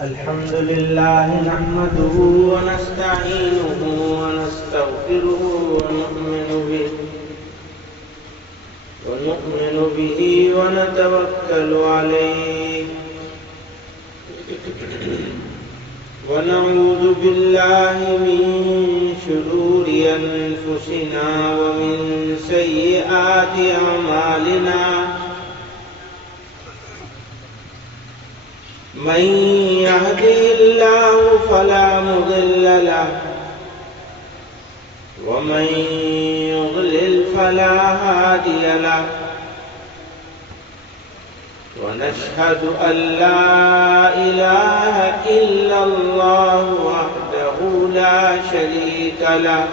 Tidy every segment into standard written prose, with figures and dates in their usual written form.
الحمد لله نحمده ونستعينه ونستغفره ونؤمن به ونتوكل عليه ونعوذ بالله من شرور أنفسنا ومن سيئات أعمالنا من يهده الله فلا مضل له ومن يضلل فلا هادي له ونشهد أن لا إله إلا الله وحده لا شريك له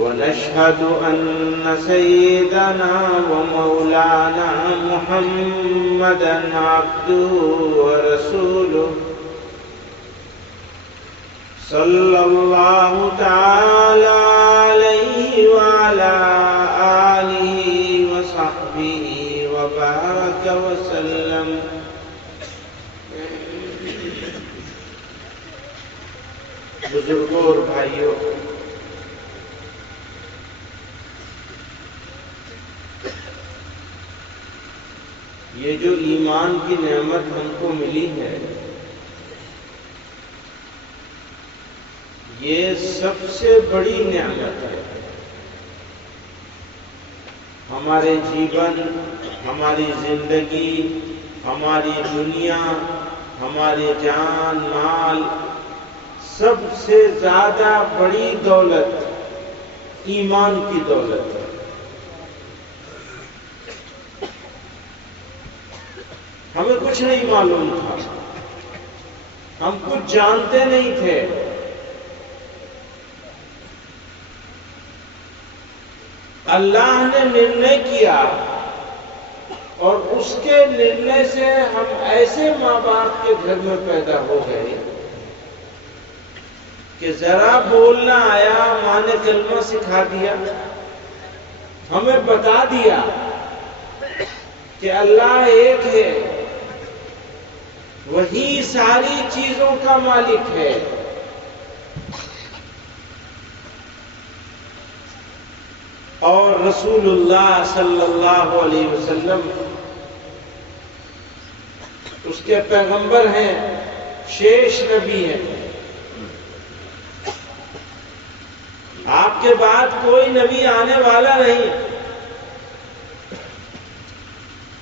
ونشهد أن سيدنا ومولانا محمدا عبده ورسوله صلى الله تعالى عليه وعلى آله وصحبه وبارك وسلم. بزرگوں اور بھائیوں، یہ جو ایمان کی نعمت ہم کو ملی ہے، یہ سب سے بڑی نعمت ہے. ہمارے جیون، ہماری زندگی، ہماری دنیا، ہماری جان مال، سب سے زیادہ بڑی دولت ایمان کی دولت ہے. ہمیں کچھ نہیں معلوم تھا، ہم کچھ جانتے نہیں تھے. اللہ نے نرنے کیا اور اس کے نرنے سے ہم ایسے ماں باپ کے گھر میں پیدا ہو گئے کہ ذرا بولنا آیا، ماں نے کلمہ سکھا دیا، ہمیں بتا دیا کہ اللہ ایک ہے، وہی ساری چیزوں کا مالک ہے. اور رسول اللہ صلی اللہ علیہ وسلم اس کے پیغمبر ہیں، شیش نبی ہیں. آپ کے بعد کوئی نبی آنے والا نہیں.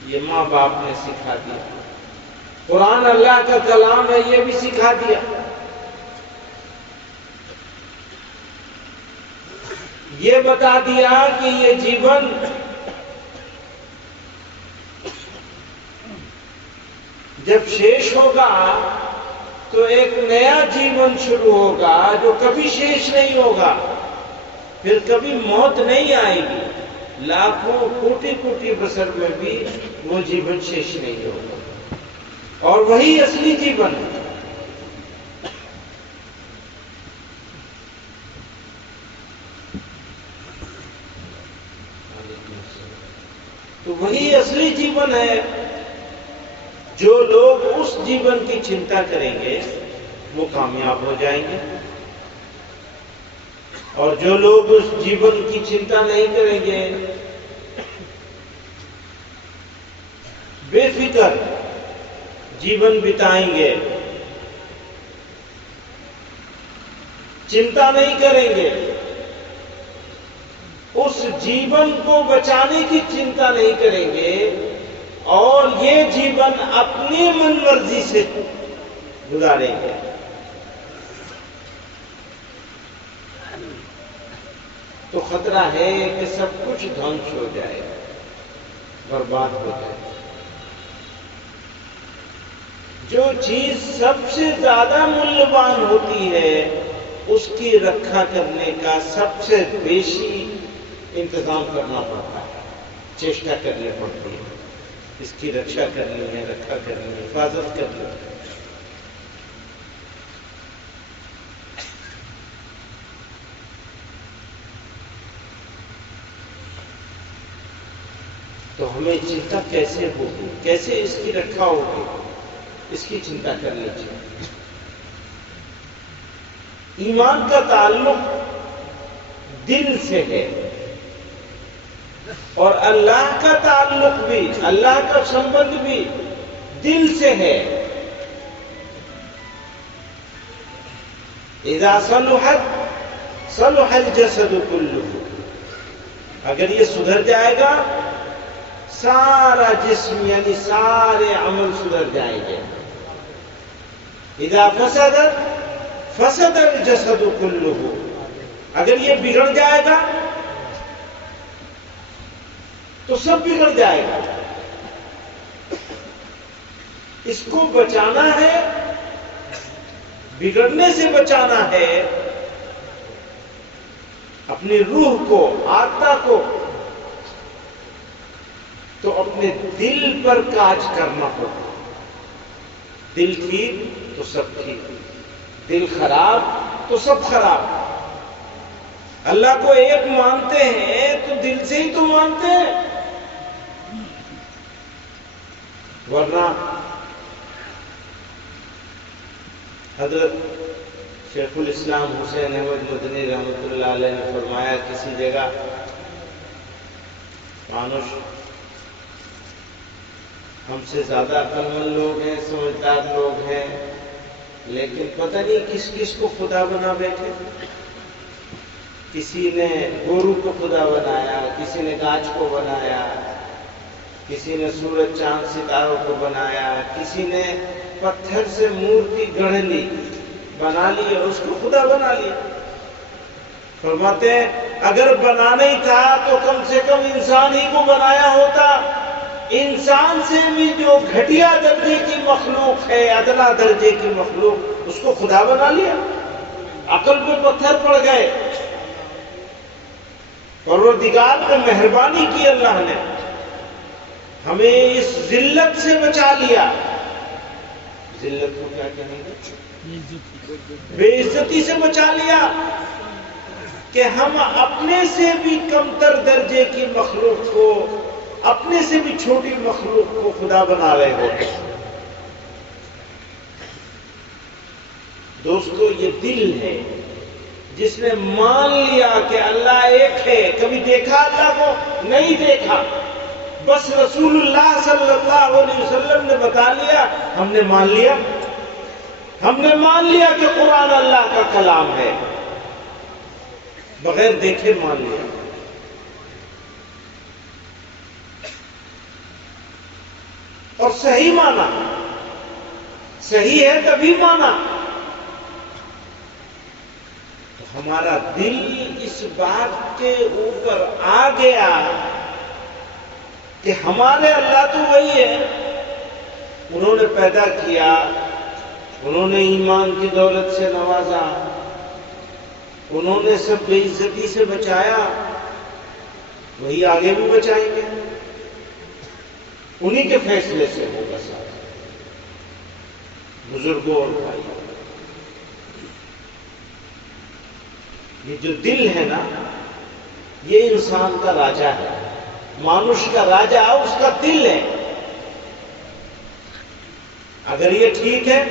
یہ ماں باپ نے سکھا دیا. قرآن اللہ کا کلام ہے، یہ بھی سکھا دیا. یہ بتا دیا کہ یہ جیون جب شیش ہوگا تو ایک نیا جیون شروع ہوگا جو کبھی شیش نہیں ہوگا. پھر کبھی موت نہیں آئے گی. لاکھوں کوٹی کوٹی بسر میں بھی وہ جیون شیش نہیں ہوگا، اور وہی اصلی جیون ہے. تو وہی اصلی جیون ہے. جو لوگ اس جیون کی چنتا کریں گے وہ کامیاب ہو جائیں گے، اور جو لوگ اس جیون کی چنتا نہیں کریں گے، بے فکر جیون بتائیں گے، چنتا نہیں کریں گے، اس جیون کو بچانے کی چنتا نہیں کریں گے، اور یہ جیون اپنی من مرضی سے گزاریں گے، تو خطرہ ہے کہ سب کچھ دھنس ہو جائے، برباد ہو جائے. جو چیز سب سے زیادہ مولوان ہوتی ہے اس کی رکھا کرنے کا سب سے بیشی انتظام کرنا پڑتا ہے، چیشٹا کرنی پڑتی ہے. اس کی رکشا کرنی ہے، رکھا کرنی ہے، حفاظت کرنی ہے. تو ہمیں چنتا کیسے ہوگی، کیسے اس کی رکھا ہوگی، اس کی چنتا کرنی چاہیے۔ ایمان کا تعلق دل سے ہے، اور اللہ کا تعلق بھی، اللہ کا سمبند بھی دل سے ہے۔ اذا صلحت صلح الجسد كله، اگر یہ سدھر جائے گا سارا جسم یعنی سارے عمل سدھر جائیں گے۔ اذا فسدت فسد الجسد كله، اگر یہ بگڑ جائے گا تو سب بگڑ جائے گا۔ اس کو بچانا ہے، بگڑنے سے بچانا ہے، اپنی روح کو، آتما کو، تو اپنے دل پر کاج کرنا ہوگا۔ دل ٹھیک تو سب ٹھیک، دل خراب تو سب خراب۔ اللہ کو ایک مانتے ہیں تو دل سے ہی تو مانتے ہیں، ورنہ حضرت شیخ الاسلام حسین احمد مدنی رحمۃ اللہ علیہ نے فرمایا کسی جگہ، مانوش ہم سے زیادہ عقل مند لوگ ہیں، سمجھدار لوگ ہیں، لیکن پتہ نہیں کس کس کو خدا بنا بیٹھے۔ کسی نے گورو کو خدا بنایا، کسی نے گاج کو بنایا، کسی نے سورج چاند ستاروں کو بنایا، کسی نے پتھر سے مورتی گڑھ لی، بنا لی اور اس کو خدا بنا لیا۔ فرماتے ہیں اگر بنانا ہی تھا تو کم سے کم انسان ہی کو بنایا ہوتا۔ انسان سے بھی جو گھٹیا درجے کی مخلوق ہے، ادنا درجے کی مخلوق، اس کو خدا بنا لیا۔ عقل پہ پتھر پڑ گئے۔ پروردگار نے مہربانی کی، اللہ نے ہمیں اس ذلت سے بچا لیا۔ ذلت کو کیا کہیں گے؟ بے عزتی سے بچا لیا کہ ہم اپنے سے بھی کمتر درجے کی مخلوق کو، اپنے سے بھی چھوٹی مخلوق کو خدا بنا رہے ہوتے۔ دوستو یہ دل ہے جس نے مان لیا کہ اللہ ایک ہے۔ کبھی دیکھا اللہ کو؟ نہیں دیکھا، بس رسول اللہ صلی اللہ علیہ وسلم نے بتا لیا، ہم نے مان لیا۔ ہم نے مان لیا کہ قرآن اللہ کا کلام ہے، بغیر دیکھے مان لیا۔ اور صحیح مانا، صحیح ہے تبھی مانا۔ تو ہمارا دل اس بات کے اوپر آ گیا کہ ہمارے اللہ تو وہی ہے، انہوں نے پیدا کیا، انہوں نے ایمان کی دولت سے نوازا، انہوں نے سب بے عزتی سے بچایا، وہی آگے بھی بچائیں گے، انہی کے فیصلے سے ہوگا سارا۔ بزرگوں اور بھائی، یہ جو دل ہے نا، یہ انسان کا راجا ہے، مانوش کا راجا اس کا دل ہے۔ اگر یہ ٹھیک ہے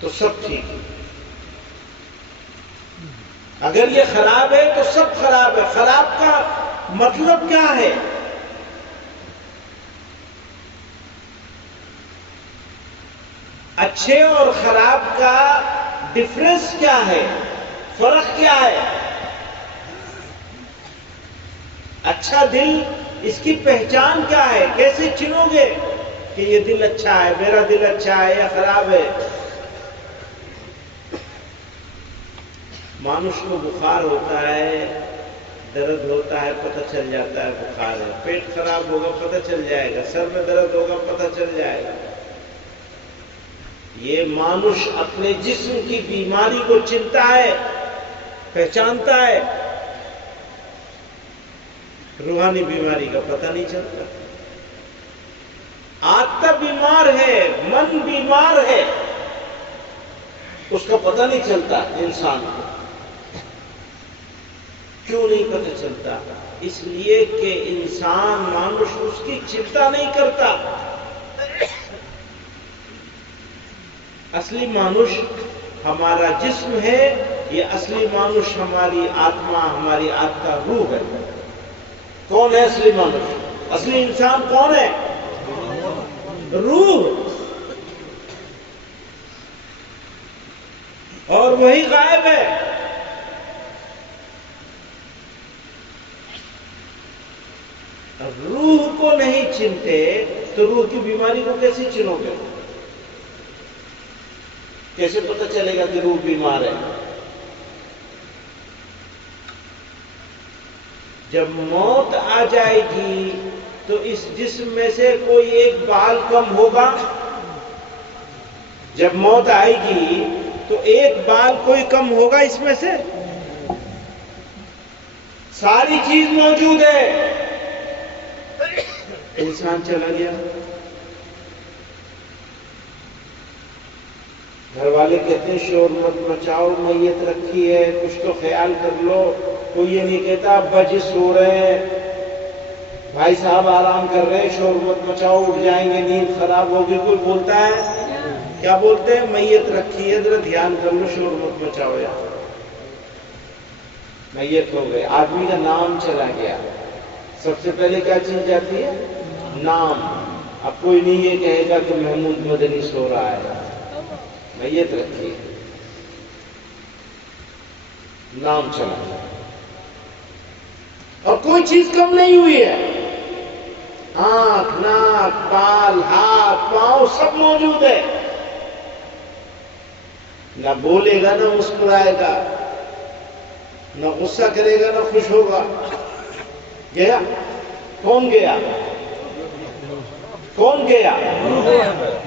تو سب ٹھیک ہے، اگر یہ خراب ہے تو سب خراب ہے۔ خراب کا مطلب کیا ہے؟ اچھے اور خراب کا ڈفرنس کیا ہے؟ فرق کیا ہے؟ اچھا دل، اس کی پہچان کیا ہے؟ کیسے چنو گے کہ یہ دل اچھا ہے، میرا دل اچھا ہے یا خراب ہے؟ مانوش کو بخار ہوتا ہے، درد ہوتا ہے، پتہ چل جاتا ہے بخار ہے۔ پیٹ خراب ہوگا پتہ چل جائے گا، سر میں درد ہوگا پتہ چل جائے گا۔ یہ مانوش اپنے جسم کی بیماری کو چنتا ہے، پہچانتا ہے، روحانی بیماری کا پتہ نہیں چلتا۔ آتما بیمار ہے، من بیمار ہے، اس کا پتہ نہیں چلتا انسان کو۔ کیوں نہیں پتہ چلتا؟ اس لیے کہ انسان مانوش اس کی چنتا نہیں کرتا. اصلی مانوش ہمارا جسم ہے، یہ اصلی مانوش ہماری آتما، ہماری آتما روح ہے. کون ہے اصلی مانوش؟ اصلی انسان کون ہے؟ روح. اور وہی غائب ہے. روح کو نہیں چنتے تو روح کی بیماری کو کیسے چنو گے؟ کیسے پتہ چلے گا کہ روح بیمار ہے؟ جب موت آ جائے گی تو اس جسم میں سے کوئی ایک بال کم ہوگا. جب موت آئے گی تو ایک بال کوئی کم ہوگا اس میں سے؟ ساری چیز موجود ہے. انسان چلا گیا، گھر والے کہتے ہیں شور مت مچاؤ، میت رکھی ہے، کچھ تو خیال کر لو. کوئی یہ نہیں کہتا ابا جی سو رہے ہیں، بھائی صاحب آرام کر رہے ہیں، شور مت مچاؤ اٹھ جائیں گے، نیند خراب ہوگی. کوئی بولتا ہے؟ کیا بولتے ہیں؟ میت رکھی ہے ذرا دھیان کر لو، شور مت مچاؤ. یار میت ہو گئے، آدمی کا نام چلا گیا. سب سے پہلے کیا چیز جاتی ہے؟ نام. اب کوئی نہیں یہ کہے گا کہ محمود مدنی سو رہا ہے. میت رکھی ہے، نام چلا گیا. اور کوئی چیز کم نہیں ہوئی ہے. آنکھ، ناک، بال، ہاتھ، پاؤں سب موجود ہے. نہ بولے گا، نہ مسکرائے گا، نہ غصہ کرے گا، نہ خوش ہوگا. گیا؟ کون گیا؟ کون گیا؟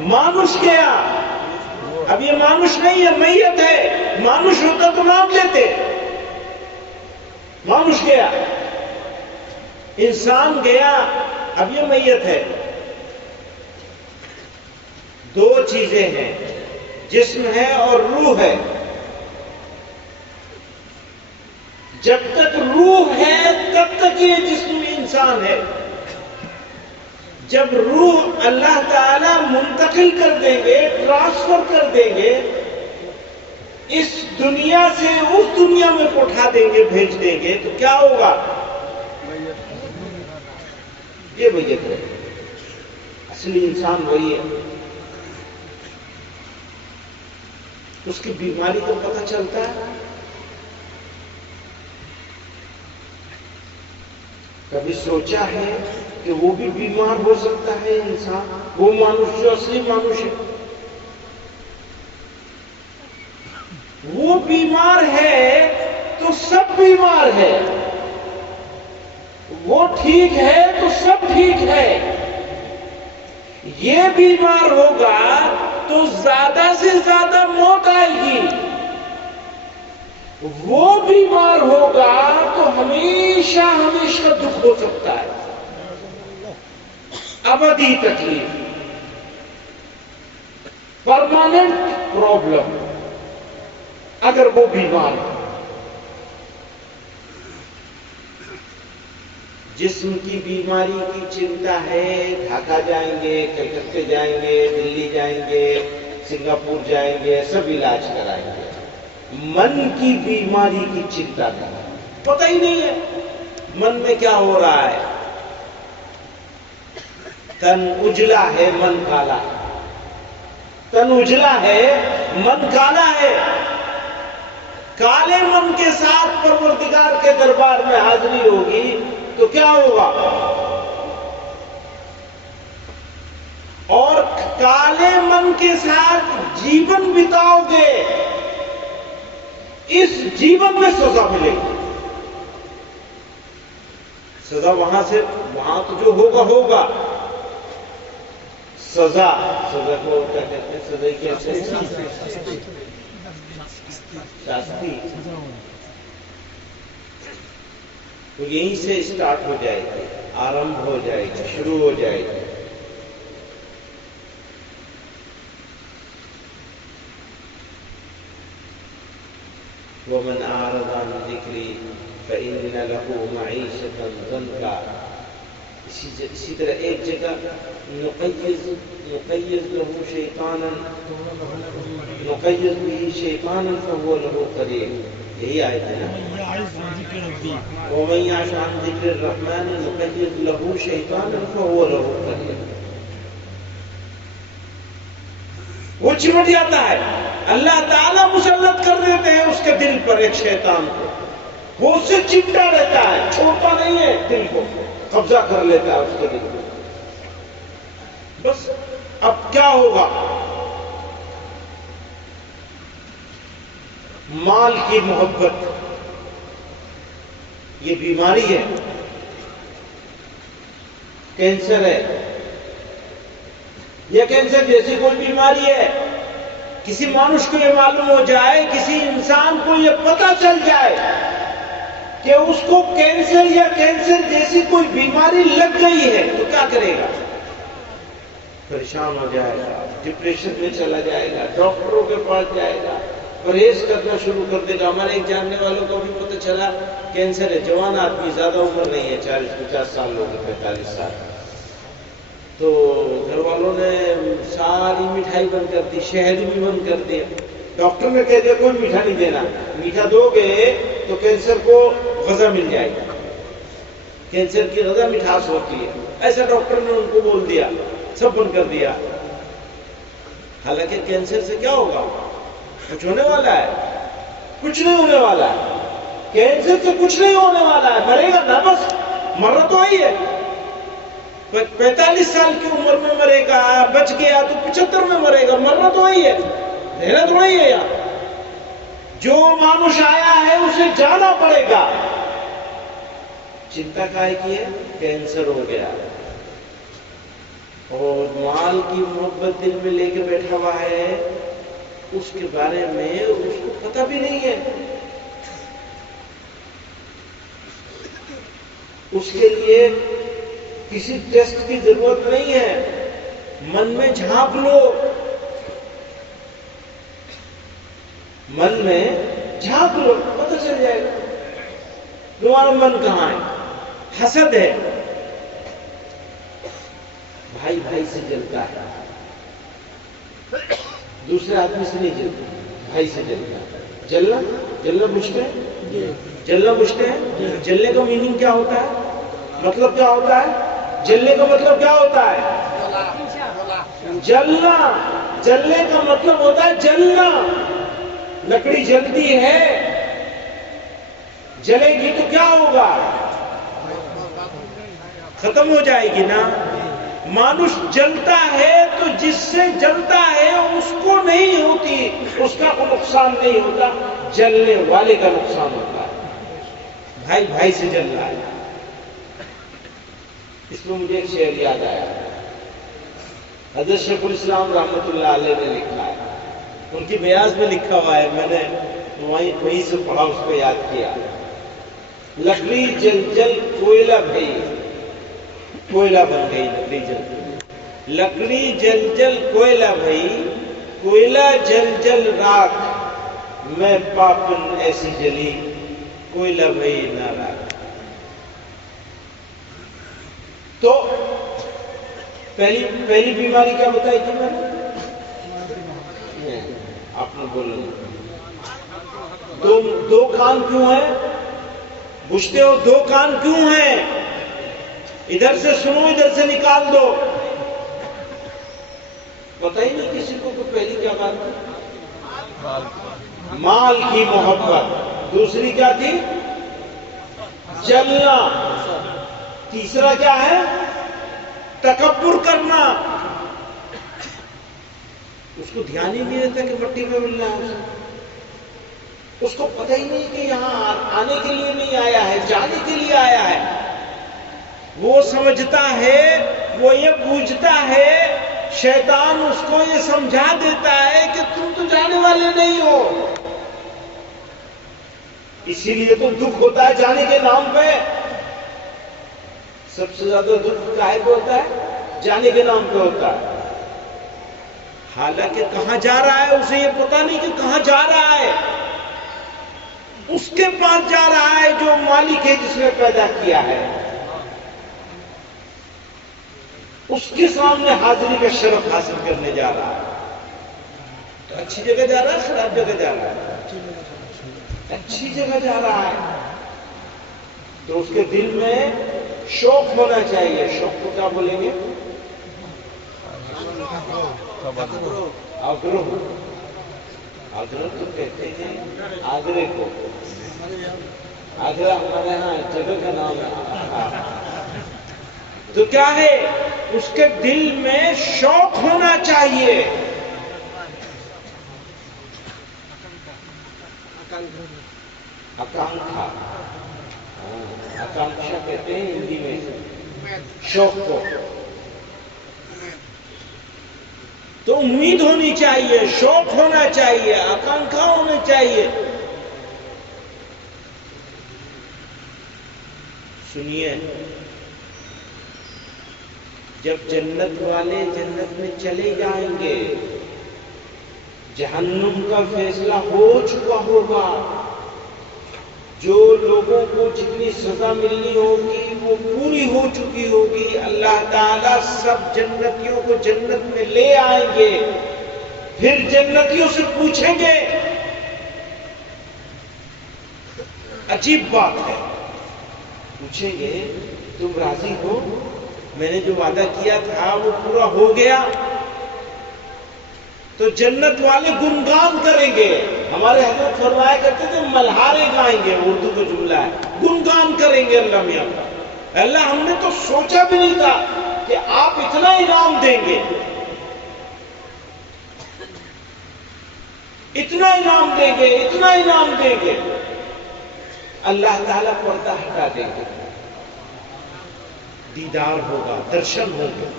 مانوش گیا. اب یہ مانوش نہیں ہے، میت ہے. مانوش ہوتا تو نام لیتے. مانوش گیا، انسان گیا، اب یہ میت ہے. دو چیزیں ہیں، جسم ہے اور روح ہے. جب تک روح ہے تب تک یہ جسم انسان ہے. جب روح اللہ تعالی منتقل کر دیں گے، ٹرانسفر کر دیں گے، اس دنیا سے اس دنیا میں اٹھا دیں گے، بھیج دیں گے، تو کیا ہوگا؟ یہ میت ہے. اصلی انسان وہی ہے. اس کی بیماری تو پتہ چلتا ہے. کبھی سوچا ہے کہ وہ بھی بیمار ہو سکتا ہے انسان؟ وہ مانوش جو اصلی مانوش ہے وہ بیمار ہے تو سب بیمار ہے. وہ ٹھیک ہے تو سب ٹھیک ہے. یہ بیمار ہوگا تو زیادہ سے زیادہ موت آئے گی. وہ بیمار ہوگا تو ہمیشہ ہمیشہ دکھ ہو سکتا ہے، ابدی تکلیف، پرماننٹ پرابلم اگر وہ بیمار ہے. جسم کی بیماری کی چنتا ہے، ڈھاکہ جائیں گے، کلکتے جائیں گے، دلی جائیں گے، سنگاپور جائیں گے، سب علاج کرائیں گے. من کی بیماری کی چنتا کریں، پتہ ہی نہیں ہے من میں کیا ہو رہا ہے. تن اجلا ہے، من کالا. تن اجلا ہے، من کالا ہے. کالے من کے ساتھ پروردگار کے دربار میں حاضری ہوگی تو کیا ہوگا؟ اور کالے من کے ساتھ جیون بتاؤ گے، اس جیون میں سزا ملے گی. سزا وہاں سے وہاں تو جو ہوگا ہوگا. سزا کو کیا کہتے ہیں؟ سزا کیسے؟ شاستی. تو یہیں سے اسٹارٹ ہو جائے گی، آرمبھ ہو جائے گی، شروع ہو جائے گی. وَمَنْ أَعْرَضَ عَنْ ذِكْرِي فإن له معيشة ضنكا. اسی طرح ایک جگہ نقیض له شیطانا نقیض به شیطانا فهو له قرین. یہی آیت ہے نا. ومن یعش عن ذکر الرحمن نقیض له شیطانا فهو له قرین. وہ چمٹ جاتا ہے، اللہ تعالیٰ مسلط کر دیتے ہیں اس کے دل پر ایک شیطان کو، وہ اس سے چمٹا رہتا ہے، چھوڑتا نہیں ہے، دل کو قبضہ کر لیتا ہے اس کے دل کو. بس اب کیا ہوگا؟ مال کی محبت یہ بیماری ہے، کینسر ہے. یہ کینسر جیسی کوئی بیماری ہے. کسی مانوش کو یہ معلوم ہو جائے، کسی انسان کو یہ پتہ چل جائے کہ اس کو کینسر یا کینسر جیسی کوئی بیماری لگ گئی ہے تو کیا کرے گا؟ پریشان ہو جائے گا، ڈپریشن میں چلا جائے گا، ڈاکٹروں کے پاس جائے گا، پرہیز کرنا شروع کر دے گا. ہمارے ایک جاننے والوں کو بھی پتہ چلا کینسر ہے، جوان آدمی، زیادہ عمر نہیں ہے، 40-50 سال لوگ، 45 سال. تو گھر والوں نے ساری مٹھائی بند کر دی، شہد بھی بند کر دیا. ڈاکٹر نے کہہ دیا کوئی میٹھا نہیں دینا، میٹھا دو گے تو کینسر کو غذا مل جائے گی، کینسر کی غذا مٹھاس ہوتی ہے. ایسا ڈاکٹر نے ان کو بول دیا، سب بند کر دیا. حالانکہ کینسر سے کیا ہوگا؟ کچھ ہونے والا ہے؟ کچھ نہیں ہونے والا ہے. کینسر سے کچھ نہیں ہونے والا ہے، مرے گا نا، بس مرنا تو ہی ہے. 45 سال کی عمر میں مرے گا، بچ گیا تو 75 میں مرے گا، مرنا تو وہی ہے، رہنا تو وہی ہے. یار جو مانوش آیا ہے اسے جانا پڑے گا. چنتا کائے کی ہے؟ کینسر ہو گیا، اور مال کی محبت دل میں لے کے بیٹھا ہوا ہے، اس کے بارے میں اس کو پتہ بھی نہیں ہے. اس کے لیے کسی ٹیسٹ کی ضرورت نہیں ہے. من میں جھانک لو، من میں جھانک لو، پتہ چل جائے گا تمہارا من کہاں ہے. حسد ہے، بھائی بھائی سے جلتا ہے، دوسرے آدمی سے نہیں جلتا، بھائی سے جلتا ہے. جلنا بجھتے ہیں، جلنا بجھتے ہیں. جلنے کا میننگ کیا ہوتا ہے؟ مطلب کیا ہوتا ہے؟ جلنے کا مطلب کیا ہوتا ہے؟ جلنا. جلنے کا مطلب ہوتا ہے جلنا. لکڑی جلتی ہے، جلے گی تو کیا ہوگا؟ ختم ہو جائے گی نا. مانوش جلتا ہے تو جس سے جلتا ہے اس کو نہیں ہوتی، اس کا کوئی نقصان نہیں ہوتا، جلنے والے کا نقصان ہوتا ہے. بھائی بھائی سے جل رہا ہے. اس میں مجھے ایک شعر یاد آیا، حضرت شیخ الاسلام رحمۃ اللہ علیہ نے لکھا ہے، ان کی بیاض میں لکھا ہوا ہے، میں نے وہیں سے پڑھا، اس کو یاد کیا. لکڑی جل جل کوئلہ بھئی، کوئلہ بن گئی لکڑی جل. لکڑی جل جل کوئلہ بھئی، کوئلہ جل جل راکھ، میں پاپن ایسی جلی، کوئلہ بھئی نہ راکھ. تو پہلی بیماری کیا بتائی تھی میں نے؟ آپ نے بولا دو کان کیوں ہیں؟ پوچھتے ہو دو کان کیوں ہیں؟ ادھر سے سنو، ادھر سے نکال دو. پتہ ہی نہیں کسی کو. پہلی کیا بات تھی؟ مال کی محبت. دوسری کیا تھی؟ جلنا. تیسرا کیا ہے؟ تکبر کرنا. اس کو دھیان ہی نہیں رہتا کہ مٹی میں ملنا ہے. اس کو پتہ ہی نہیں کہ یہاں آنے کے لیے نہیں آیا ہے، جانے کے لیے آیا ہے. وہ سمجھتا ہے، وہ یہ بوجھتا ہے، شیطان اس کو یہ سمجھا دیتا ہے کہ تم تو جانے والے نہیں ہو. اسی لیے تو دکھ ہوتا ہے جانے کے نام پہ. سب سے زیادہ دکھ کاہے پہ ہوتا ہے؟ جانے کے نام پہ ہوتا ہے. حالانکہ کہاں جا رہا ہے اسے یہ پتہ نہیں کہ کہاں جا رہا ہے. اس کے پاس جا رہا ہے جو مالک ہے جس نے پیدا کیا ہے، اس کے سامنے حاضری کا شرف حاصل کرنے جا رہا ہے۔ تو اچھی جگہ جا رہا ہے، خراب جگہ جا رہا ہے؟ اچھی جگہ جا رہا ہے۔ تو اس کے دل میں شوق ہونا چاہیے۔ شوق کو کیا بولیں گے؟ آگرہ۔ آگرہ تو کہتے ہیں آگرے کو۔ آگرہ ہمارے یہاں جگہ کا نام ہے۔ تو کیا ہے؟ اس کے دل میں شوق ہونا چاہیے۔ آکانکھا، آکانکشا کہتے ہیں ہندی میں شوق کو۔ تو امید ہونی چاہیے، شوق ہونا چاہیے، آکانکھا ہونا چاہیے۔ سنیے، جب جنت والے جنت میں چلے جائیں گے، جہنم کا فیصلہ ہو چکا ہوگا، جو لوگوں کو جتنی سزا ملنی ہوگی وہ پوری ہو چکی ہوگی، اللہ تعالیٰ سب جنتیوں کو جنت میں لے آئیں گے۔ پھر جنتیوں سے پوچھیں گے، عجیب بات ہے، پوچھیں گے تم راضی ہو؟ میں نے جو وعدہ کیا تھا وہ پورا ہو گیا؟ تو جنت والے گنگان کریں گے۔ ہمارے حضرت فرمایا کرتے تھے ملہارے گائیں گے، اردو کا جملہ ہے، گنگان کریں گے اللہ میاں کا۔ اللہ ہم نے تو سوچا بھی نہیں تھا کہ آپ اتنا انعام دیں گے، اتنا انعام دیں گے، اتنا انعام دیں گے۔ اللہ تعالیٰ پردہ ہٹا دیں گے، دیدار ہوگا، درشن ہوگا۔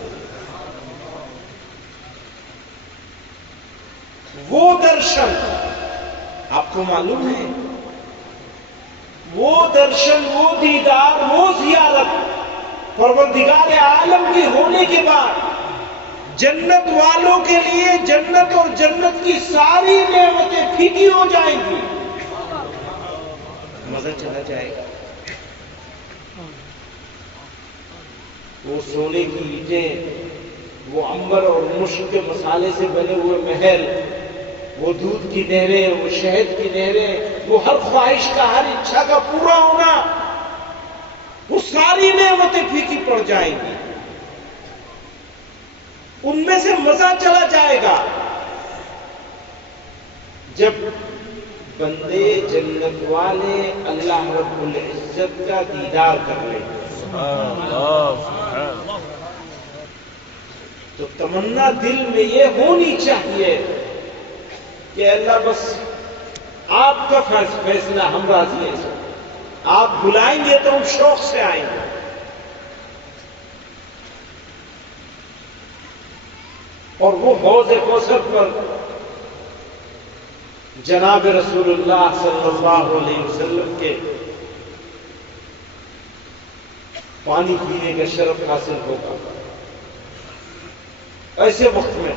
وہ درشن آپ کو معلوم ہے، وہ درشن، وہ دیدار، وہ زیارت پروردگار عالم کی ہونے کے بعد جنت والوں کے لیے جنت اور جنت کی ساری نعمتیں پھیکی ہو جائیں گی، مزہ چلا جائے گا۔ وہ سونے کی اینٹیں، وہ عنبر اور مشک کے مسالے سے بنے ہوئے محل، وہ دودھ کی نہریں، وہ شہد کی نہریں، وہ ہر خواہش کا، ہر اچھا کا پورا ہونا، وہ ساری نعمتیں پھیکی پڑ جائیں گی، ان میں سے مزہ چلا جائے گا۔ جب بندے جنت والے اللہ رب العزت کا دیدار کر لیں تو تمنا دل میں یہ ہونی چاہیے کہ اللہ بس آپ کا فیصلہ، ہم راضی ہیں، آپ بلائیں گے تو ہم شوق سے آئیں گے۔ اور وہ حوض کوثر پر جناب رسول اللہ صلی اللہ علیہ وسلم کے پانی پینے کا شرف حاصل ہوگا۔ ایسے وقت میں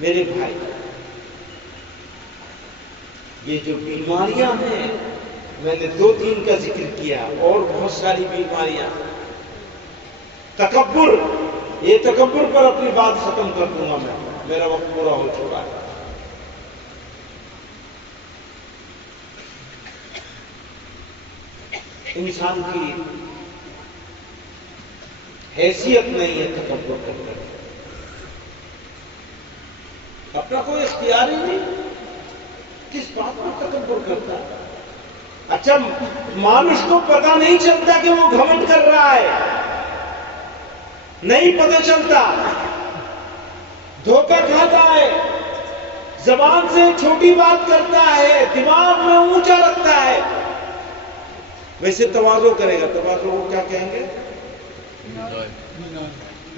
میرے بھائی، یہ جو بیماریاں ہیں، میں نے 2-3 کا ذکر کیا، اور بہت ساری بیماریاں، تکبر، یہ تکبر پر اپنی بات ختم کر دوں گا میں، میرا وقت پورا ہو چکا ہے۔ انسان کی حیثیت نہیں ہے تکبر کرنے کی، اپنا کوئی اختیار ہی نہیں، کس بات پر تکبر کرتا ہے؟ اچھا، مانوس کو پتہ نہیں چلتا کہ وہ گھمنڈ کر رہا ہے، نہیں پتہ چلتا، دھوکہ کھاتا ہے، زبان سے چھوٹی بات کرتا ہے، دماغ میں اونچا رکھتا ہے، ویسے تواضع کرے گا، تواضع وہ کیا کہیں گے؟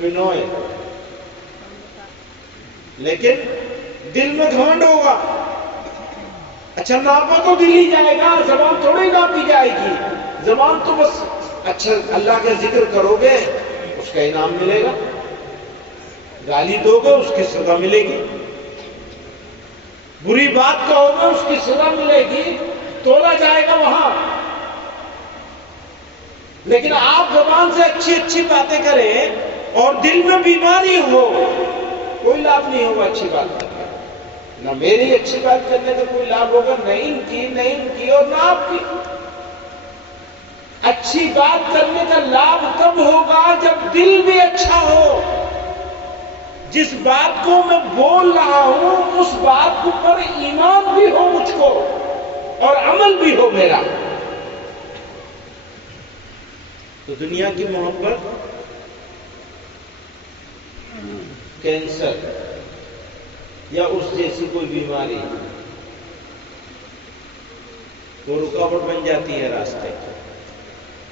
بنوئے، لیکن دل میں گھمنڈ ہوگا۔ اچھا، ناپا تو دل ہی جائے گا، زبان تھوڑی ناپی جائے گی، زبان تو بس اچھا اللہ کا ذکر کرو گے اس کا انعام ملے گا، گالی دو گے اس کی سزا ملے گی، بری بات کہو گے اس کی سزا ملے گی، تولا جائے گا وہاں. لیکن آپ زبان سے اچھی اچھی باتیں کریں اور دل میں بیماری ہو، کوئی لابھ نہیں ہوگا اچھی بات کرنے کا. نہ میری اچھی بات کرنے کا کوئی لابھ ہوگا، نہ ان کی اور نہ آپ کی. اچھی بات کرنے کا لابھ تب ہوگا جب دل بھی اچھا ہو. جس بات کو میں بول رہا ہوں اس بات پر ایمان بھی ہو مجھ کو اور عمل بھی ہو میرا. تو دنیا کی محبت کینسر یا اس جیسی کوئی بیماری وہ رکاوٹ بن جاتی ہے راستے.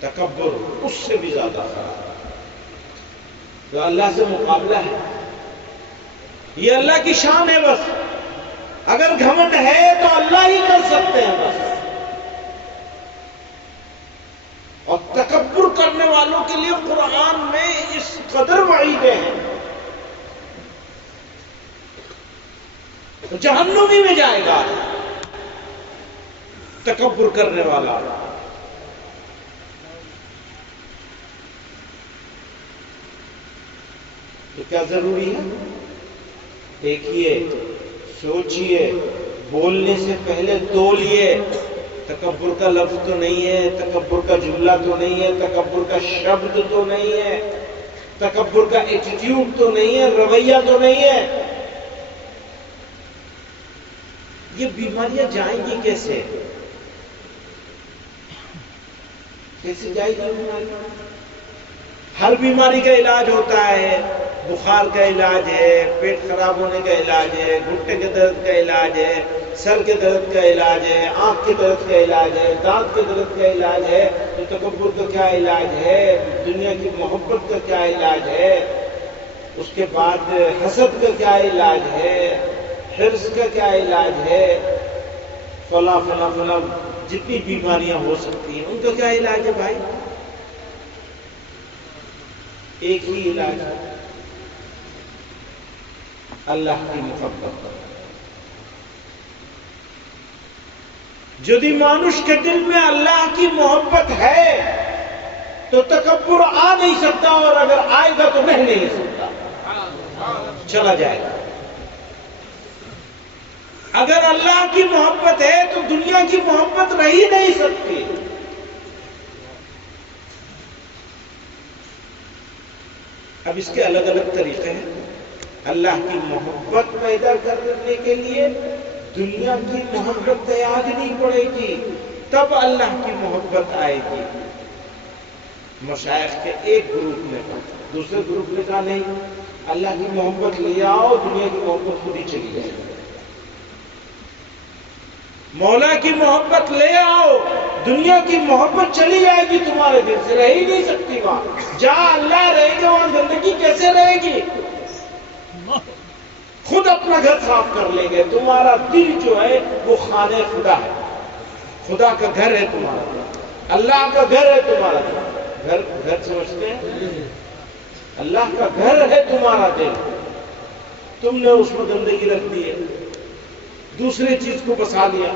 تکبر اس سے بھی زیادہ خراب. تو اللہ سے مقابلہ ہے، یہ اللہ کی شان ہے. بس اگر گھمنڈ ہے تو اللہ ہی کر سکتے ہیں بس. اور تکبر کرنے والوں کے لیے قرآن میں اس قدر وعیدیں ہیں، جہنمی میں جائے گا تکبر کرنے والا. تو کیا ضروری ہے؟ دیکھیے، سوچئے، بولنے سے پہلے تولیے. تکبر کا لفظ تو نہیں ہے، تکبر کا جملہ تو نہیں ہے، تکبر کا شبد تو نہیں ہے، تکبر کا ایٹیٹیوڈ تو نہیں ہے، رویہ تو نہیں ہے. یہ بیماریاں جائیں گی کیسے؟ کیسے جائے گی بیماری؟ ہر بیماری کا علاج ہوتا ہے. بخار کا علاج ہے، پیٹ خراب ہونے کا علاج ہے، گھٹنے کے درد کا علاج ہے، سر کے درد کا علاج ہے، آنکھ کے درد کا علاج ہے، دانت کے درد کا علاج ہے. تو تکبر کا کیا علاج ہے؟ دنیا کی محبت کا کیا علاج ہے؟ اس کے بعد حسد کا کیا علاج ہے؟ حرص کا کیا علاج ہے؟ فلاں فلاں فلاں جتنی بیماریاں ہو سکتی ہیں ان کا کیا علاج ہے بھائی؟ ایک ہی علاج ہے، اللہ کی محبت. যদি مانوش کے دل میں اللہ کی محبت ہے تو تکبر آ نہیں سکتا، اور اگر آئے گا تو رہ نہیں سکتا، چلا جائے گا. اگر اللہ کی محبت ہے تو دنیا کی محبت رہ ہی نہیں سکتی. اب اس کے الگ الگ طریقے ہیں. اللہ کی محبت پیدا کرنے کے لیے دنیا کی محبت تیاگنی پڑے گی، تب اللہ کی محبت آئے گی. مشائخ کے ایک گروپ نے کہا، دوسرے گروپ نے کہا نہیں، اللہ کی محبت لے آؤ، دنیا کی محبت خود ہی چلی جائے گی. مولا کی محبت لے آؤ، دنیا کی محبت چلی جائے گی، تمہارے دل سے رہ ہی نہیں سکتی. وہاں جہاں اللہ رہے گی وہاں زندگی کیسے رہے گی؟ خود اپنا گھر صاف کر لیں گے. تمہارا دل جو ہے وہ خانہ خدا ہے، خدا کا گھر ہے تمہارا دل، اللہ کا گھر ہے تمہارا دل. گھر سمجھتے ہیں؟ اللہ کا گھر ہے تمہارا دل. تم نے اس میں گندگی رکھ دی ہے، دوسری چیز کو بسا لیا.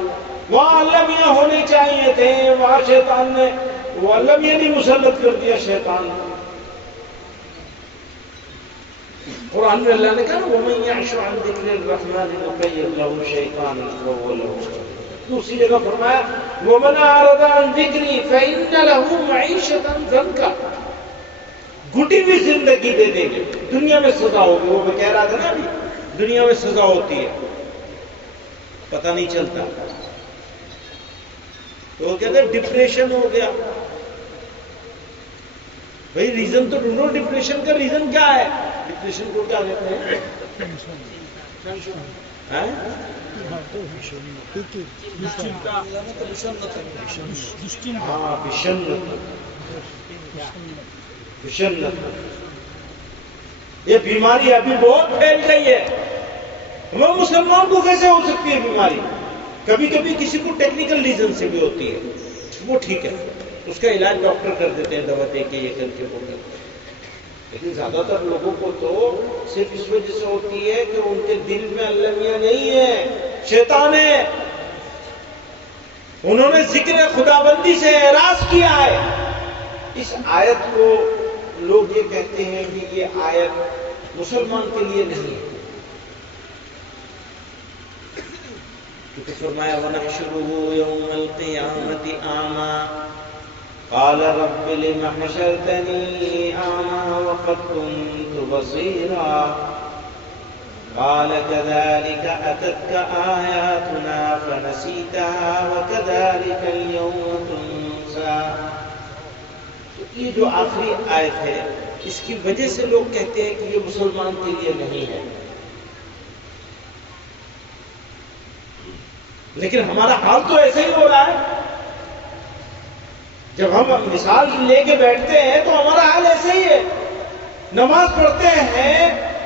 وہاں اللہ میاں ہونے چاہیے تھے، وہاں شیطان نے وہ اللہ میاں نہیں مسلط کر دیا شیطان. قرآن میں اللہ نے کہا نا وَمَن يَعْشُ عَنْ ذِكْرِ الرَّحْمَنِ نُقَيِّضْ لَهُ شَيْطَانًا فَهُوَ لَهُ قَرِينٌ. دوسری جگہ فرمایا وَمَنْ أَعْرَضَ عَنْ ذِكْرِي فَإِنَّ لَهُ مَعِيشَةً ضَنكًا. گھٹی ہوئی زندگی دے دیں گے، دنیا میں سزا ہوگی. وہ میں کہہ رہا تھا نا ابھی، دنیا میں سزا ہوتی ہے، پتہ نہیں چلتا. تو وہ کہتے ہیں ڈپریشن ہو گیا. بھئی ریزن تو ڈھونڈو، ڈپریشن کا ریزن کیا ہے؟ ڈپریشن کو کیا کہتے ہیں؟ ہاں، بشنت. یہ بیماری ابھی بہت پھیل گئی ہے. وہ مسلمان کو کیسے ہو سکتی ہے بیماری؟ کبھی کبھی کسی کو ٹیکنیکل ریزن سے بھی ہوتی ہے، وہ ٹھیک ہے، اس کا علاج ڈاکٹر کر دیتے ہیں، دوا دے کے یہ کر کے وہ کر کے. لیکن زیادہ تر لوگوں کو تو صرف اس وجہ سے ہوتی ہے کہ ان کے دل میں اللہ میاں نہیں ہے. شیطان ہے، انہوں نے ذکر خداوندی سے اعراض کیا ہے۔ اس آیت کو لوگ یہ کہتے ہیں کہ یہ آیت مسلمان کے لیے نہیں ہے، کیونکہ فرمایا وَنَحْشُرُهُ يَوْمَ الْقِيَامَةِ أَعْمَى قَالَ رَبِّ لِمَ حَشَرْتَنِي أَعْمَى وَقَدْ كُنْتُ بَصِيرًا قَالَ كَذَلِكَ أَتَتْكَ آيَاتُنَا فَنَسِيتَهَا وَكَذَلِكَ الْيَوْمَ تُنسَى۔ تو یہ جو آخری آیت ہے، اس کی وجہ سے لوگ کہتے ہیں کہ یہ مسلمان کے لیے نہیں ہے، لیکن ہمارا حال تو ایسے ہی ہو رہا ہے۔ جب ہم مثال لے کے بیٹھتے ہیں تو ہمارا حال ایسے ہی ہے۔ نماز پڑھتے ہیں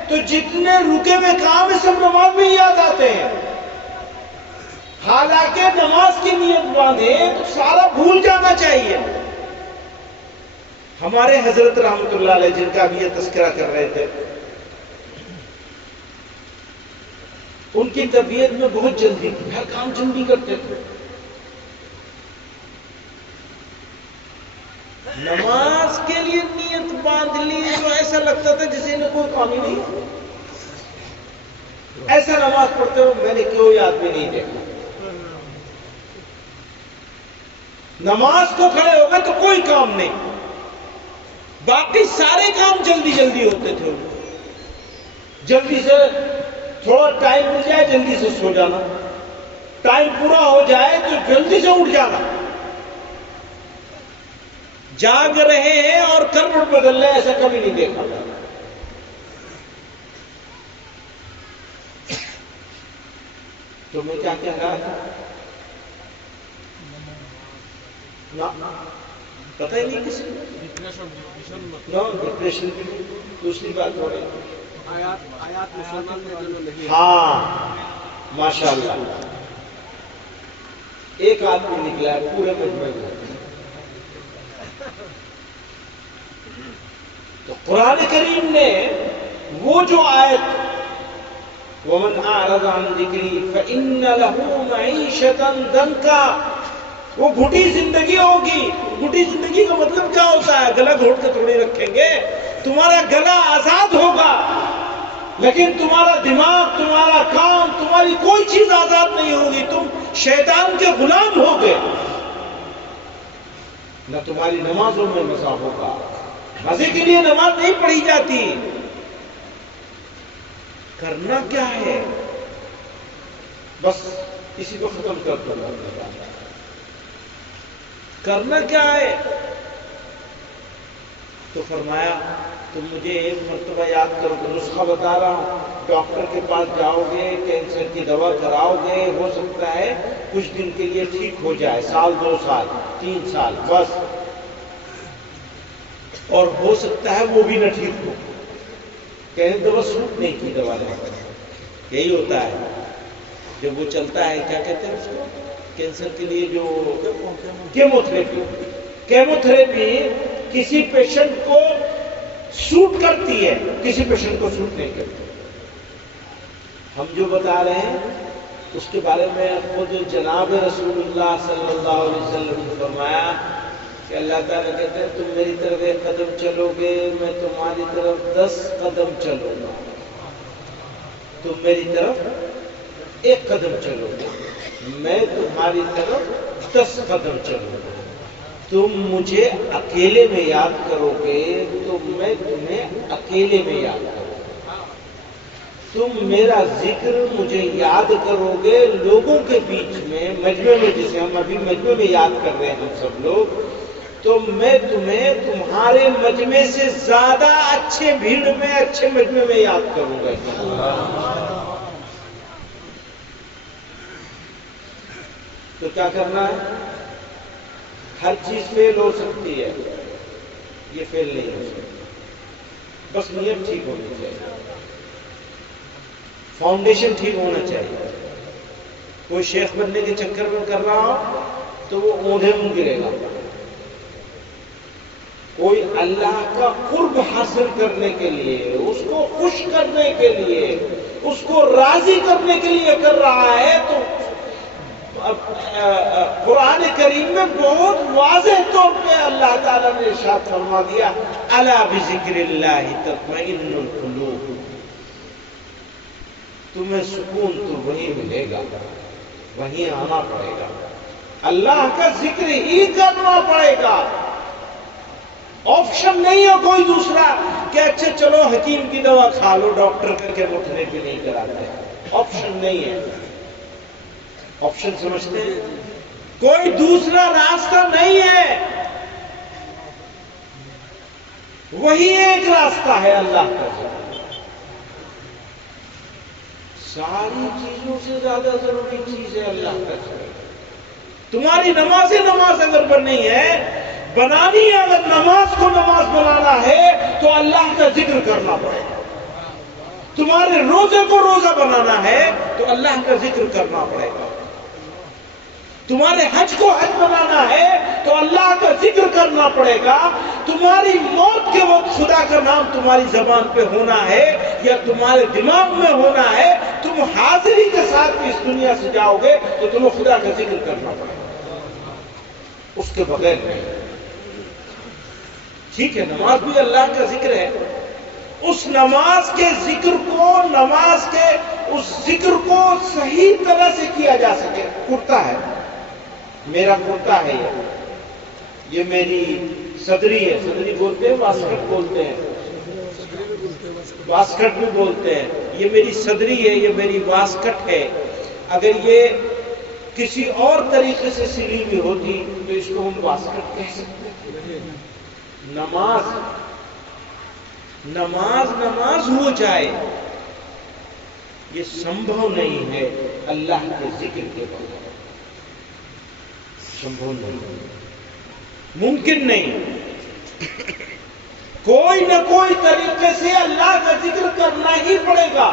تو جتنے رکے ہوئے کام ہیں سب نماز میں یاد آتے ہیں، حالانکہ نماز کی نیت باندھے تو سارا بھول جانا چاہیے۔ ہمارے حضرت رحمت اللہ علیہ، جن کا بھی یہ تذکرہ کر رہے تھے، ان کی طبیعت میں بہت جلدی تھی، ہر کام جلدی کرتے تھے۔ نماز کے لیے نیت باندھ لی تو ایسا لگتا تھا جسے انہیں کوئی کام ہی نہیں، ایسا نماز پڑھتے ہو میں نے کوئی آدمی نہیں دیکھا۔ نماز کو کھڑے ہو گئے تو کوئی کام نہیں، باقی سارے کام جلدی جلدی ہوتے تھے۔ جلدی سے تھوڑا ٹائم مل جائے جلدی سے سو جانا، ٹائم پورا ہو جائے تو جلدی سے اٹھ جانا، جاگ رہے ہیں اور کروٹ بدل رہے ہیں، ایسا کبھی نہیں دیکھا۔ تو میں کیا کہہ رہا تھا پتہ ہی نہیں کسی کو، ڈپریشن کی دوسری بات ہو رہی ہے۔ ہاں ماشاء اللہ، ایک آدمی نکلا ہے پورے مجمع میں۔ تو قرآن کریم نے وہ جو آیت وَمَنْ أَعْرَضَ عَنْ ذِكْرِي فَإِنَّ لَهُ مَعِيشَةً ضَنْكًا، وہ گھٹی زندگی ہوگی۔ گھٹی زندگی کا مطلب کیا ہوتا ہے؟ گلا گھوٹ کے تھوڑی رکھیں گے، تمہارا گلا آزاد ہوگا، لیکن تمہارا دماغ، تمہارا کام، تمہاری کوئی چیز آزاد نہیں ہوگی، تم شیطان کے غلام ہوگے۔ نہ تمہاری نمازوں میں مزہ ہوگا، مزے کے لیے نماز نہیں پڑھی جاتی۔ کرنا کیا ہے؟ بس اسی کو ختم کر دو۔ کرنا کیا ہے؟ تو فرمایا تم مجھے ایک مرتبہ یاد کرو، نسخہ بتا رہا ہوں، ڈاکٹر کے پاس جاؤ گے، کینسر کی دوا کراؤ گے، ہو سکتا ہے کچھ دن کے لیے ٹھیک ہو جائے، سال 2 سال 3 سال بس، اور ہو سکتا ہے وہ بھی نہ ٹھیک ہو، کہیں دوا سوٹ نہیں کی دوا نہیں۔ یہی ہوتا ہے جب وہ چلتا ہے، کیا کہتے ہیں اس کو، کینسر کے لیے جو کیمو تھراپی کسی پیشنٹ کو سوٹ کرتی ہے، کسی پیشنٹ کو سوٹ نہیں کرتی۔ ہم جو بتا رہے ہیں اس کے بارے میں خود جناب رسول اللہ صلی اللہ علیہ وسلم نے فرمایا کہ اللہ تعالیٰ کہتے ہیں تم میری طرف 1 قدم چلو گے، میں تمہاری طرف 10 قدم چلوں گا۔ تم میری طرف 1 قدم چلو گے، میں تمہاری طرف 10 قدم چلوں گا۔ تم مجھے اکیلے میں یاد کرو گے تو میں تمہیں اکیلے میں یاد کروں گا۔ تم میرا ذکر مجھے یاد کرو گے لوگوں کے بیچ میں، مجمع میں، جسے ہم ابھی مجمع میں یاد کر رہے ہیں ہم سب لوگ، تو میں تمہیں تمہارے مجمع سے زیادہ اچھے بھیڑ میں، اچھے مجمع میں یاد کروں گا۔ تو کیا کرنا ہے؟ ہر چیز فیل ہو سکتی ہے، یہ فیل نہیں ہو سکتی، بس نیت ٹھیک ہونی چاہیے، فاؤنڈیشن ٹھیک ہونا چاہیے۔ کوئی شیخ بننے کے چکر میں کر رہا ہو تو وہ اونھے منہ گرے گا، کوئی اللہ کا قرب حاصل کرنے کے لیے، اس کو خوش کرنے کے لیے اس کو راضی کرنے کے لیے کر رہا ہے، تو قرآن کریم میں بہت واضح طور پہ اللہ تعالیٰ نے ارشاد فرما دیا، الا بذکر اللہ تطمئن القلوب، تمہیں سکون تو وہیں ملے گا، وہیں آنا پڑے گا، اللہ کا ذکر ہی کرنا پڑے گا۔ آپشن نہیں ہے کوئی دوسرا کہ اچھا چلو حکیم کی دوا کھا لو، ڈاکٹر کر کے اٹھنے پہ نہیں کراتے، آپشن نہیں ہے۔ آپشن سمجھتے ہیں؟ کوئی دوسرا راستہ نہیں ہے، وہی ایک راستہ ہے اللہ کا ذکر۔ ساری چیزوں سے زیادہ ضروری چیز ہے اللہ کا ذکر۔ تمہاری نماز اگر بننی ہے، بنانی ہے، اگر نماز کو نماز بنانا ہے تو اللہ کا ذکر کرنا پڑے گا۔ تمہارے روزے کو روزہ بنانا ہے تو اللہ کا ذکر کرنا پڑے گا۔ تمہارے حج کو حج بنانا ہے تو اللہ کا ذکر کرنا پڑے گا۔ تمہاری موت کے وقت خدا کا نام تمہاری زبان پہ ہونا ہے یا تمہارے دماغ میں ہونا ہے، تم حاضری کے ساتھ اس دنیا سے جاؤ گے تو تمہیں خدا کا ذکر کرنا پڑے گا، اس کے بغیر نہیں۔ ٹھیک ہے، نماز بھی اللہ کا ذکر ہے، اس نماز کے ذکر کو، نماز کے اس ذکر کو صحیح طرح سے کیا جا سکے۔ کرتا ہے، میرا کرتا ہے، یہ میری صدری ہے، صدری بولتے ہیں، واسکٹ بولتے ہیں، واسکٹ بھی بولتے ہیں، یہ میری صدری ہے، یہ میری واسکٹ ہے۔ اگر یہ کسی اور طریقے سے سلی ہوئی ہوتی تو اس کو ہم واسکٹ کہہ سکتے ہیں۔ نماز ہو جائے یہ سمبھو نہیں ہے اللہ کے ذکر کے بغیر، سمبھو نہیں، ممکن نہیں۔ کوئی نہ کوئی طریقے سے اللہ کا ذکر کرنا ہی پڑے گا۔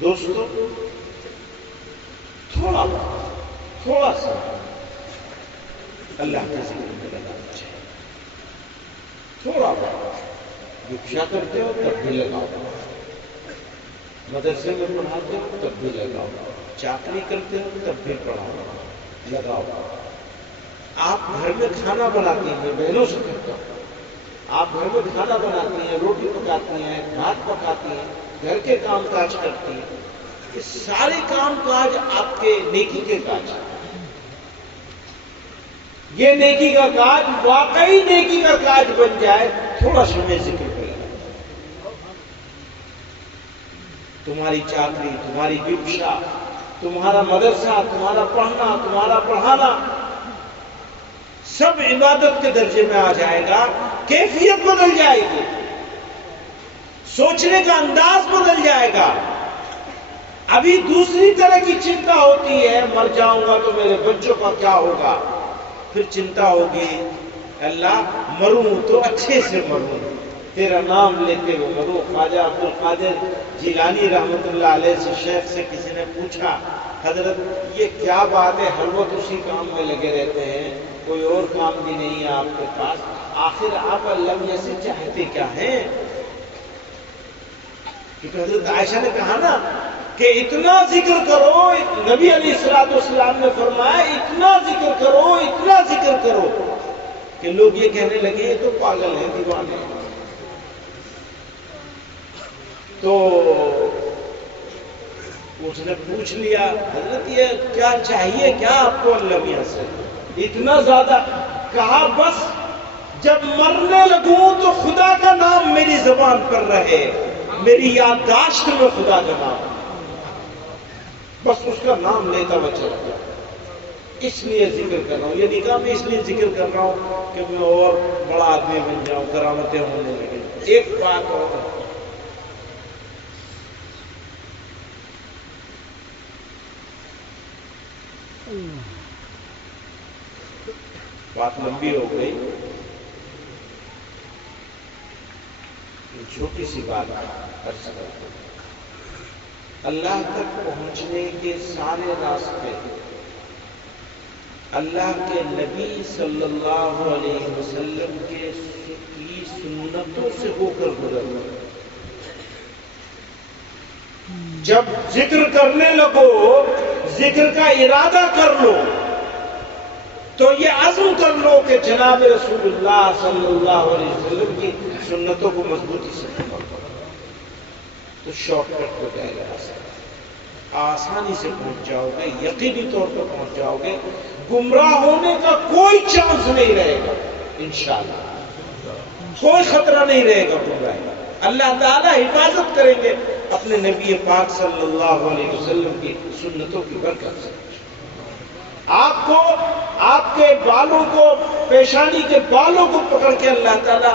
دوستو، تھوڑا سا اللہ کا ذکر میں لگانا چاہیے، تھوڑا بہت۔ رکشا کرتے ہو تب بھی لگاؤ، مدرسے میں پڑھاتے ہو تب بھی لگاؤ، چاکری کرتے ہو تب بھی پڑھاؤ، لگاؤ۔ آپ گھر میں کھانا بناتی ہیں، بہنوں سے کہتا ہوں، آپ گھر میں کھانا بناتی ہیں، روٹی پکاتی ہیں، بھات پکاتی ہیں، گھر کے کام کاج کرتی ہیں، یہ سارے کام کاج آپ کے نیکی کے کاج ہیں۔ یہ نیکی کا کاج واقعی نیکی کا کاج بن جائے، تھوڑا سمے ذکر کریں۔ تمہاری چاکری، تمہاری رکشا، تمہارا مدرسہ، تمہارا پڑھنا، تمہارا پڑھانا، سب عبادت کے درجے میں آ جائے گا۔ کیفیت بدل جائے گی، سوچنے کا انداز بدل جائے گا۔ ابھی دوسری طرح کی چنتا ہوتی ہے، مر جاؤں گا تو میرے بچوں کا کیا ہوگا، پھر چنتا ہوگی اللہ مروں تو اچھے سے مروں، تیرا نام لیتے ہوئے مروں۔ خواجہ عبد القادر جیلانی رحمۃ اللہ علیہ سے شیخ سے کسی نے پوچھا، حضرت یہ کیا بات ہے، ہر وقت اسی کام میں لگے رہتے ہیں، کوئی اور کام بھی نہیں ہے آپ کے پاس، آخر آپ اللہ میں سے چاہتے کیا ہیں؟ کیونکہ حضرت عائشہ نے کہا نا کہ اتنا ذکر کرو، نبی علیہ السلام نے فرمایا اتنا ذکر کرو، اتنا ذکر کرو کہ لوگ یہ کہنے لگے یہ تو پاگل ہیں، دیوانے ہیں۔ تو اس نے پوچھ لیا، حضرت یہ کیا چاہیے کیا آپ کو اللہ میاں سے اتنا زیادہ؟ کہا بس جب مرنے لگوں تو خدا کا نام میری زبان پر رہے، میری یادداشت میں خدا کا نام، بس اس کا نام لیتا ہوا چلا جائے، اس لیے ذکر کر رہا ہوں۔ یہ نہیں کہا میں اس لیے ذکر کر رہا ہوں کہ میں اور بڑا آدمی بن جاؤں، کرامتیں ہونے لگے۔ ایک بات اور، بات لمبی ہو گئی، چھوٹی سی بات کر سکتے۔ اللہ تک پہنچنے کے سارے راستے اللہ کے نبی صلی اللہ علیہ وسلم کی سنتوں سے ہو کر گزرتے۔ جب ذکر کرنے لگو، ذکر کا ارادہ کر لو، تو یہ عزم کر لو کہ جناب رسول اللہ صلی اللہ علیہ وسلم کی سنتوں کو مضبوطی سے پکڑ لو، تو شارٹ کٹ ہو جائے گا، آسانی سے پہنچ جاؤ گے، یقینی طور پر پہنچ جاؤ گے، گمراہ ہونے کا کوئی چانس نہیں رہے گا انشاءاللہ، کوئی خطرہ نہیں رہے گا گمراہی کا۔ اللہ تعالیٰ حفاظت کریں گے اپنے نبی پاک صلی اللہ علیہ وسلم کی سنتوں کی برکت سے۔ آپ کو، آپ کے بالوں کو، پیشانی کے بالوں کو پکڑ کے اللہ تعالیٰ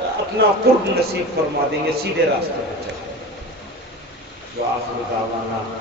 اپنا قرب نصیب فرما دیں گے، سیدھے راستے پر چلیں گے۔ وآخر دعوانا